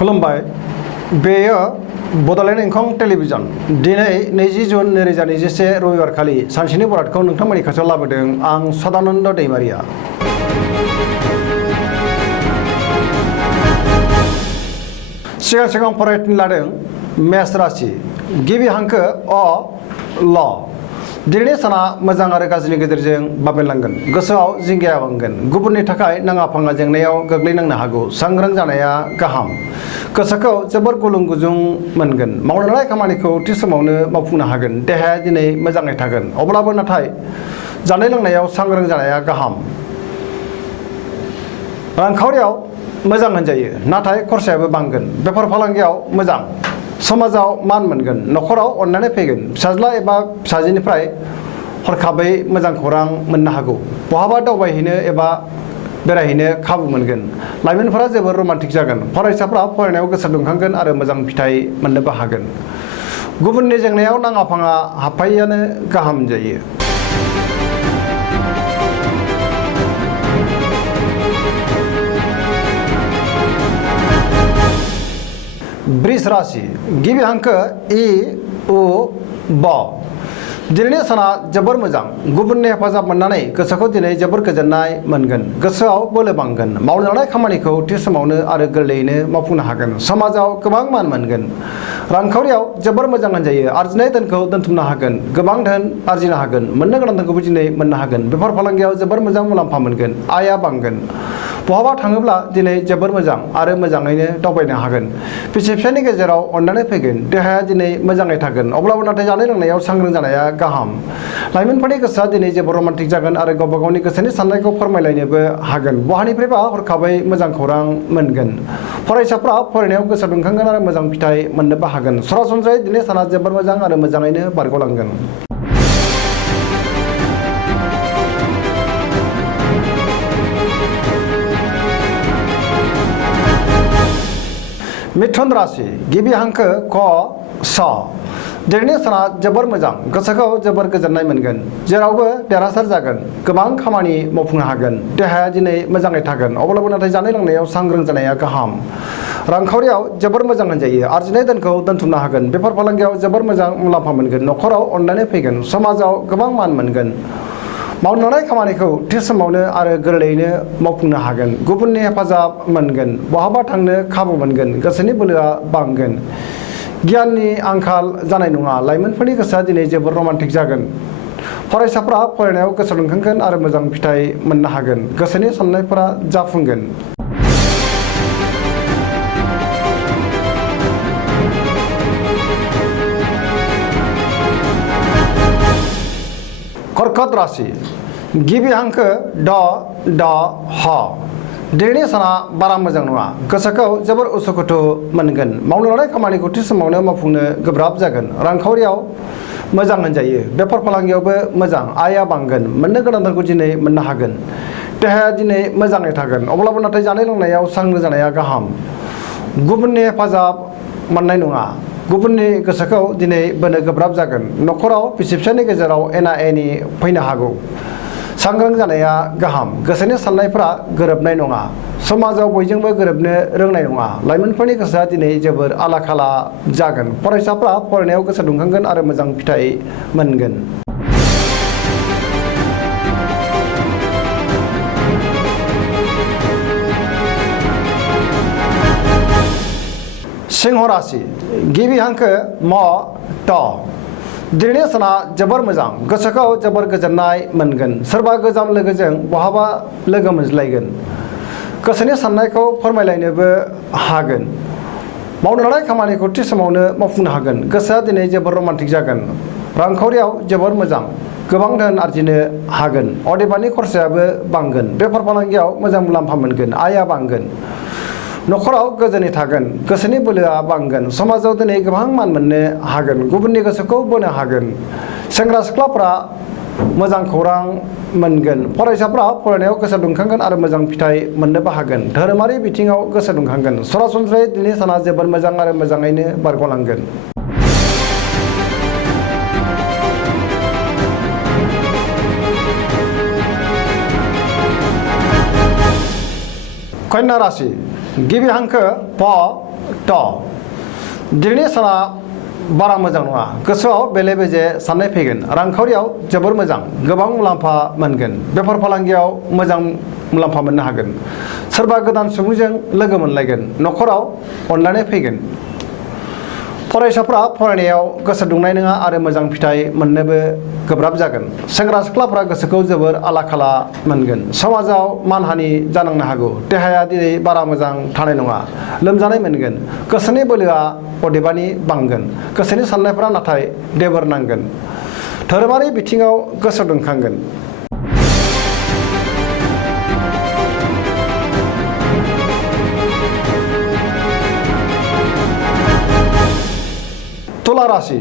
खुलुमबाय बेयो बड'लेण्ड इंखं टेलिभिजन दिनै 20 जुन 2021 रबिबार खालि सानसेनि बरादखौ नोंथांमोननि खाथियाव लाबोदों आं सदानन्द दैमारिया। सिगां फरायनो लादों मेष राशि गिबि हांखो अ ल दिनैनि साना मोजां आरो गाज्रिनि गेजेरजों बाबेनलांगोन गोसोआव जिंगाया बांगोन गुबुननि थाखाय नाङा फाङा जेंनायाव गोग्लैनांनो हागौ सांग्रां जानाया गाहाम गोसोखौ जोबोर गुलुं गुजुं मोनगोन मावनो लानाय खामानिखौ थि समावनो मावफुंनो हागोन देहाया दिनै मोजाङै थागोन अब्लाबो नाथाय जानाय लोंनायाव सांग्रां जानाया गाहाम रांखावरियाव मोजां होनजायो नाथाय खरसायाबो बांगोन बेफार फालांगियाव मोजां समाजाव मान मोनगोन नखराव अननानै फैगोन फिसाज्ला एबा फिसाजोनिफ्राय हरखाबै मोजां खौरां मोननो हागौ बहाबा दावबायहैनो एबा बेरायहैनो खाबु मोनगोन लाइमोनफोरा जोबोर रमान्टिक जागोन फरायसाफ्रा फरायनायाव गोसो दुंखांगोन आरो मोजां फिथाइ मोननोबो हागोन गुबुननि जेंनायाव नाङा फाङा हाबफायैयानो गाहाम जायो। वृष राशि गिबि हांखो इ उ ब दिनैनि साना जोबोर मोजां गुबुननि हेफाजाब मोननानै गोसोखौ दिनै जोबोर गोजोननाय मोनगोन गोसोआव बोलो बांगोन मावनो लानाय खामानिखौ थि समावनो आरो गोरलैयैनो मावफुंनो हागोन समाजाव गोबां मान मोनगोन रांखावरियाव जोबोर मोजां होनजायो आरजिनाय धोनखौ दोनथुमनो हागोन गोबां धोन आरजिनो हागोन मोननो गोनां धोनखौबो दिनै मोननो हागोन बेफार फालांगियाव जोबोर मोजां मुलाम्फा मोनगोन आयआ बांगोन बहाबा थाङोब्ला दिनै जोबोर मोजां आरो मोजाङैनो दावबायनो हागोन बिसि फिसायनि गेजेराव अननानै फैगोन देहाया दिनै मोजाङै थागोन अब्लाबो नाथाय जानाय लोंनायाव सांग्रां जानाया गाहाम लाइमोनफोरनि गोसोआ दिनै जोबोर रमान्टिक जागोन आरो गावबा गावनि गोसोनि साननायखौ फोरमायलायनोबो हागोन बहानिफ्रायबा हरखाबै मोजां खौरां मोनगोन फरायसाफ्रा फरायनायाव गोसो दुंखांगोन आरो मोजां फिथाइ मोननोबो हागोन सरासनस्रायै दिनै साना जोबोर मोजां आरो मोजाङैनो बारग'लांगोन। मिथुन राशि गिबि हांखो क स दिनैनि साना जोबोर मोजां गोसोखौ जोबोर गोजोननाय मोनगोन जेरावबो देरहासार जागोन गोबां खामानि मावफुंनो हागोन देहाया दिनै मोजाङै थागोन अब्लाबो नाथाय जानाय लोंनायाव सांग्रां जानाया गाहाम रांखावरियाव जोबोर मोजां होनजायो आरजिनाय धोनखौ दोनथुमनो हागोन बेफार फालांगियाव जोबोर मोजां मुलाम्फा मोनगोन नखराव अननानै फैगोन समाजाव गोबां मान मोनगोन मावनो लानाय खामानिखौ थि समावनो आरो गोरलैयैनो मावफुंनो हागोन गुबुननि हेफाजाब मोनगोन बहाबा थांनो खाबु मोनगोन गोसोनि बोलोआ बांगोन गियाननि आंखाल जानाय नङा लाइमोनफोरनि गोसोआ दिनै जोबोर रमान्टिक जागोन फरायसाफ्रा फरायनायाव गोसो दुंखांगोन आरो मोजां फिथाइ मोननो हागोन गोसोनि साननायफोरा जाफुंगोन। कर्कट राशि गिबि हांखो ड ड ह दिनैनि साना बारा मोजां नङा गोसोखौ जोबोर उसुखुथु मोनगोन मावनो लानाय खामानिखौ थि समावनो मावफुंनो गोब्राब जागोन रांखावरियाव मोजां होनजायो बेफार फालांगियावबो मोजां आयआ बांगोन मोननो गोनां धोनखौ दिनै मोननो हागोन देहाया दिनै मोजाङै थागोन अब्लाबो नाथाय जानाय लोंनायाव सांग्रां जानाया गाहाम गुबुननि हेफाजाब मोननाय नङा गुबुननि गोसोखौ दिनै बोनो गोब्राब जागोन नखराव बिसि फिसायनि गेजेराव एना एनि फैनो हागौ सांग्रां जानाया गाहाम गोसोनि साननायफ्रा गोरोबनाय नङा समाजाव बयजोंबो गोरोबनो रोंनाय नङा लाइमोनफोरनि गोसोआ दिनै जोबोर आला खाला जागोन फरायसाफ्रा फरायनायाव गोसो दुंखांगोन आरो मोजां फिथाइ मोनगोन। सिंह राशि गिबि हांखो म ट दिनैनि साना जोबोर मोजां गोसोखौ जोबोर गोजोननाय मोनगोन सोरबा गोजाम लोगोजों बहाबा लोगो मोनज्लायगोन गोसोनि साननायखौ फोरमायलायनोबो हागोन मावनो लानाय खामानिखौ थि समावनो मावफुंनो हागोन गोसोआ दिनै जोबोर रमान्टिक जागोन रांखावरियाव जोबोर मोजां गोबां धोन आरजिनो हागोन अदेबानि खरसायाबो बांगोन बेफार फालांगियाव मोजां मुलाम्फा मोनगोन आयआ बांगोन नखराव गोजोनै थागोन गोसोनि बोलोआ बांगोन समाजाव दिनै गोबां मान मोननो हागोन गुबुननि गोसोखौ बोनो हागोन सेंग्रा सिख्लाफ्रा मोजां खौरां मोनगोन फरायसाफ्रा फरायनायाव गोसो दुंखांगोन आरो मोजां फिथाइ मोननोबो हागोन धोरोमारि बिथिङाव गोसो दुंखांगोन सरासनस्रायै दिनै साना जोबोर मोजां आरो मोजाङैनो बारग'लांगोन। कन्या राशि गिबि हांखो प ट दिनैनि साना बारा मोजां नङा गोसोआव बेले बेजे साननाय फैगोन रांखावरियाव जोबोर मोजां गोबां मुलाम्फा मोनगोन बेफार फालांगियाव मोजां मुलाम्फा मोननो हागोन सोरबा गोदान सुबुंजों लोगो मोनलायगोन न'खराव अनलायनाय फैगोन फरायसाफ्रा फरायनायाव गोसो दुंनाय नङा आरो मोजां फिथाइ मोननोबो गोब्राब जागोन सेंग्रा सिख्लाफ्रा गोसोखौ जोबोर आला खाला मोनगोन समाजाव मानहानि जानांनो हागौ देहाया दिनै बारा मोजां थानाय नङा लोमजानाय मोनगोन गोसोनि बोलोआ अदेबानि बांगोन गोसोनि साननायफ्रा नाथाय देबोर नांगोन धोरोमारि बिथिङाव गोसो दुंखांगोन तुला राशि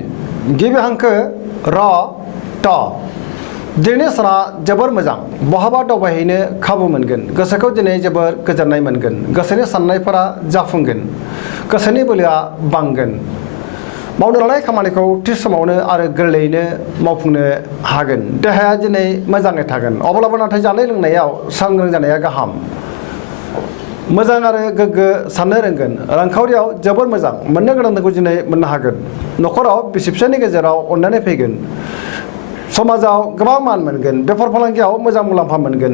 गिबि हांखो र ट दिनैनि साना जोबोर मोजां बहाबा दावबायहैनो खाबु मोनगोन गोसोखौ दिनै जोबोर गोजोननाय मोनगोन गोसोनि साननायफोरा जाफुंगोन गोसोनि बोलोआ बांगोन मावनो लानाय खामानिखौ थि समावनो आरो गोरलैयैनो मावफुंनो हागोन देहाया दिनै मोजाङै थागोन अब्लाबो नाथाय जानाय लोंनायाव सांग्रां जानाया गाहाम मोजां आरो गोग्गो साननो रोंगोन रांखावरियाव जोबोर मोजां मोननो गोनांखौ दिनै मोननो हागोन न'खराव बिसि फिसायनि गेजेराव अनलायनाय फैगोन समाजाव गोबां मान मोनगोन बेफार फालांगियाव मोजां मुलाम्फा मोनगोन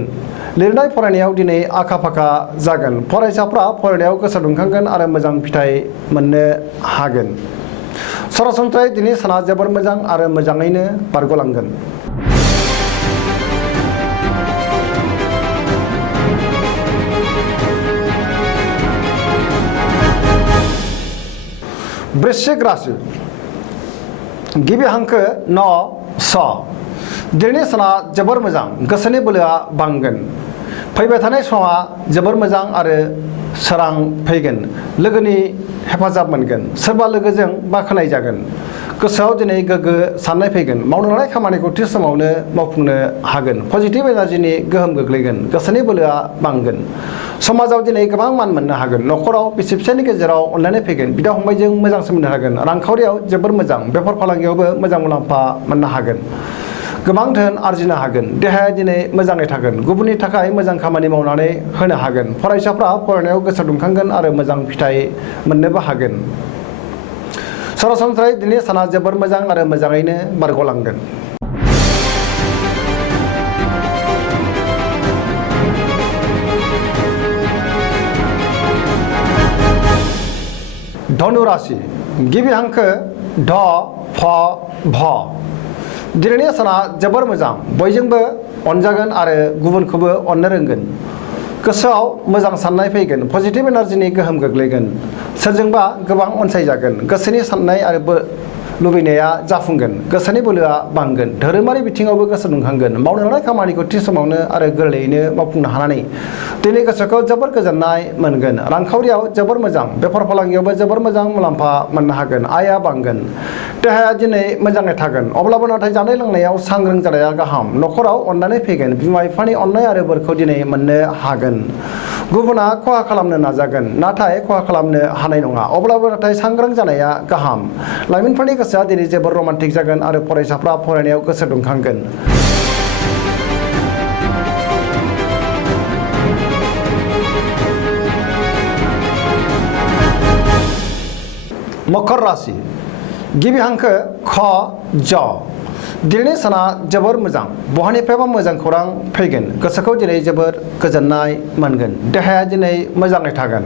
लिरनाय फरायनायाव दिनै आखा फाखा जागोन फरायसाफ्रा फरायनायाव गोसो दुंखांगोन आरो मोजां फिथाइ मोननो हागोन सरासनस्रायै दिनै साना जोबोर मोजां आरो मोजाङैनो बारग'लांगोन वृश्चिक राशि गिबि हांखो न स दिनैनि साना जोबोर मोजां गोसोनि बोलोआ बांगोन फैबाय थानाय समा जोबोर मोजां आरो सोरां फैगोन लोगोनि हेफाजाब मोनगोन सोरबा लोगोजों बाखनाय जागोन गोसोआव दिनै गोग्गो साननाय फैगोन मावनो लानाय खामानिखौ थि समावनो मावफुंनो हागोन पजिटिभ एनार्जिनि गोहोम गोग्लैगोन गोसोनि बोलोआ बांगोन समाजाव दिनै गोबां मान मोननो हागोन न'खराव बिसि फिसायनि गेजेराव अनलायनाय फैगोन बिदा फंबायजों मोजां सोमोन्दो हागोन रांखावरियाव जोबोर मोजां बेफार फालांगियावबो मोजां मुलाम्फा मोननो हागोन गोबां धोन आरजिनो हागोन देहाया दिनै मोजाङै थागोन गुबुननि थाखाय मोजां खामानि मावनानै होनो हागोन फरायसाफ्रा फरायनायाव गोसो दुंखांगोन आरो मोजां फिथाइ मोननोबो हागोन सरासनस्रायै दिनै साना जोबोर मोजां आरो मोजाङैनो बारग'लांगोन धनु राशि गिबि हांखो ढ फ भ दिनैनि साना जोबोर मोजां बयजोंबो अनजागोन आरो गुबुनखौबो अननो रोंगोन गोसोआव मोजां साननाय फैगोन पजिटिभ एनार्जिनि गोहोम गोग्लैगोन सोरजोंबा गोबां अनसायजागोन गोसोनि साननाय आरो लुबैनाया जाफुंगोन गोसोनि बोलोआ बांगोन धोरोमारि बिथिङावबो गोसो दुंखांगोन मावनो लानाय खामानिखौ थि समावनो आरो गोरलैयैनो मावफुंनो हानानै दिनै गोसोखौ जोबोर गोजोननाय मोनगोन रांखावरियाव जोबोर मोजां बेफार फालांगियावबो जोबोर मोजां मुलाम्फा मोननो हागोन आयआ बांगोन देहाया दिनै मोजाङै थागोन अब्लाबो नाथाय जानाय लोंनायाव सांग्रां जानाया गाहाम न'खराव अननानै फैगोन बिमा बिफानि अननाय आरो बोरखौ दिनै मोननो हागोन गुबुना खहा खालामनो नाजागोन नाथाय खहा खालामनो हानाय नङा अब्लाबो नाथाय सांग्रां जानाया गाहाम लाइमोनफोरनि गोसोआ दिनै जोबोर रमान्टिक जागोन आरो फरायसाफ्रा फरायनायाव गोसो दुंखांगोन मकर राशि गिबि हांखो ख ज दिनैनि साना जोबोर मोजां बहानिफ्रायबा मोजां खौरां फैगोन गोसोखौ दिनै जोबोर गोजोननाय मोनगोन देहाया दिनै मोजाङै थागोन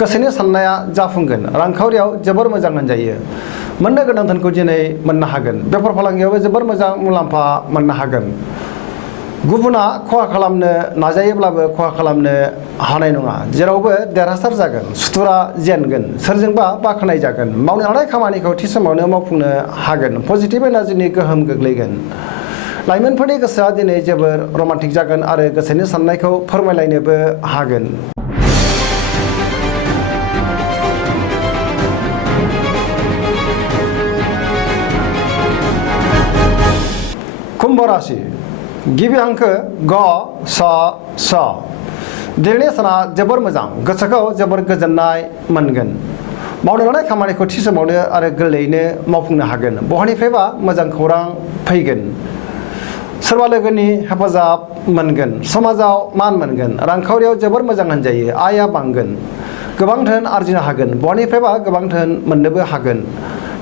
गोसोनि साननाया जाफुंगोन रांखावरियाव जोबोर मोजां होनजायो मोननो गोनां धोनखौ दिनै मोननो हागोन बेफार फालांगियावबो जोबोर मोजां मुलाम्फा मोननो हागोन गुबुना खहा खालामनो नाजायोब्लाबो खहा खालामनो हानाय नङा जेरावबो देरहासार जागोन सुथुरा जेनगोन सोरजोंबा बाखनाय जागोन मावनो लानाय खामानिखौ थि समावनो मावफुंनो हागोन पजिटिभ एनार्जिनि गोहोम गोग्लैगोन लाइमोनफोरनि गोसोआ दिनै जोबोर रमान्टिक जागोन आरो गोसोनि साननायखौ फोरमायलायनोबो हागोन कुम्भ राशि गिबि हांखो ग स स दिनैनि साना जोबोर मोजां गोसोखौ जोबोर गोजोननाय मोनगोन मावनो लानाय खामानिखौ थि समावनो आरो गोरलैयैनो मावफुंनो हागोन बहानिफ्रायबा मोजां खौरां फैगोन सोरबा लोगोनि हेफाजाब मोनगोन समाजाव मान मोनगोन रांखावरियाव जोबोर मोजां होनजायो आयआ बांगोन गोबां धोन आरजिनो हागोन बहानिफ्रायबा गोबां धोन मोननोबो हागोन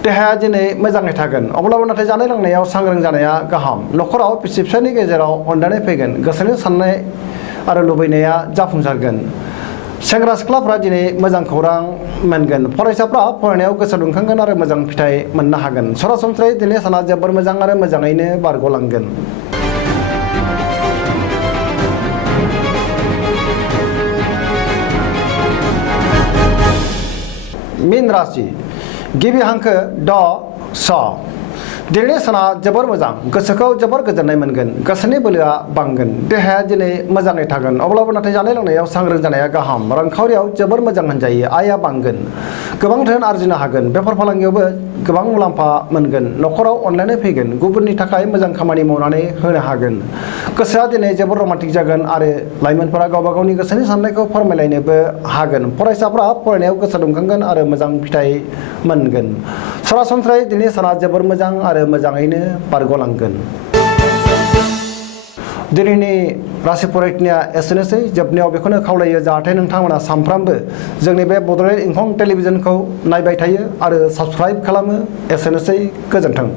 देहाया दिनै मोजाङै थागोन अब्लाबो नाथाय जानाय लोंनायाव सांग्रां जानाया गाहाम न'खराव बिसि फिसायनि गेजेराव अनलायनाय फैगोन गोसोनि साननाय आरो लुबैनाया जाफुंसारगोन सेंग्रा सिख्लाफ्रा दिनै मोजां खौरां मोनगोन फरायसाफ्रा फरायनायाव गोसो दुंखांगोन आरो मोजां फिथाइ मोननो हागोन सरासनस्रायै दिनै साना जोबोर मोजां आरो मोजाङैनो बारग'लांगोन मीन राशि गिबि हांखो ड स दिनैनि साना जोबोर मोजां गोसोखौ जोबोर गोजोननाय मोनगोन गोसोनि बोलोआ बांगोन देहाया दिनै मोजाङै थागोन अब्लाबो नाथाय जानाय लोंनायाव सांग्रां जानाया गाहाम रांखावरियाव जोबोर मोजां होनजायो आयआ बांगोन गोबां धोन आरजिनो हागोन बेफार फालांगियावबो गोबां मुलाम्फा मोनगोन न'खराव अनलायनाय फैगोन गुबुननि थाखाय मोजां खामानि मावनानै होनो हागोन गोसोआ दिनै जोबोर रमान्टिक जागोन आरो लाइमोनफोरा गावबा गावनि गोसोनि साननायखौ फोरमायलायनोबो हागोन फरायसाफ्रा फरायनायाव गोसो दुंखांगोन आरो मोजां फिथाइ मोनगोन सरासनस्रायै दिनै साना जोबोर मोजां आरो मोजाङैनो बारग'लांगोन दिनैनि राशि फरायनाया एसेनोसै जोबनायाव बेखौनो खावलायो जाहाथे नोंथांमोना सानफ्रामबो जोंनि बे बड'लेण्ड इंखं टेलिभिजनखौ नायबाय थायो आरो साबस्क्राइब खालामो एसेनोसै गोजोन्थों।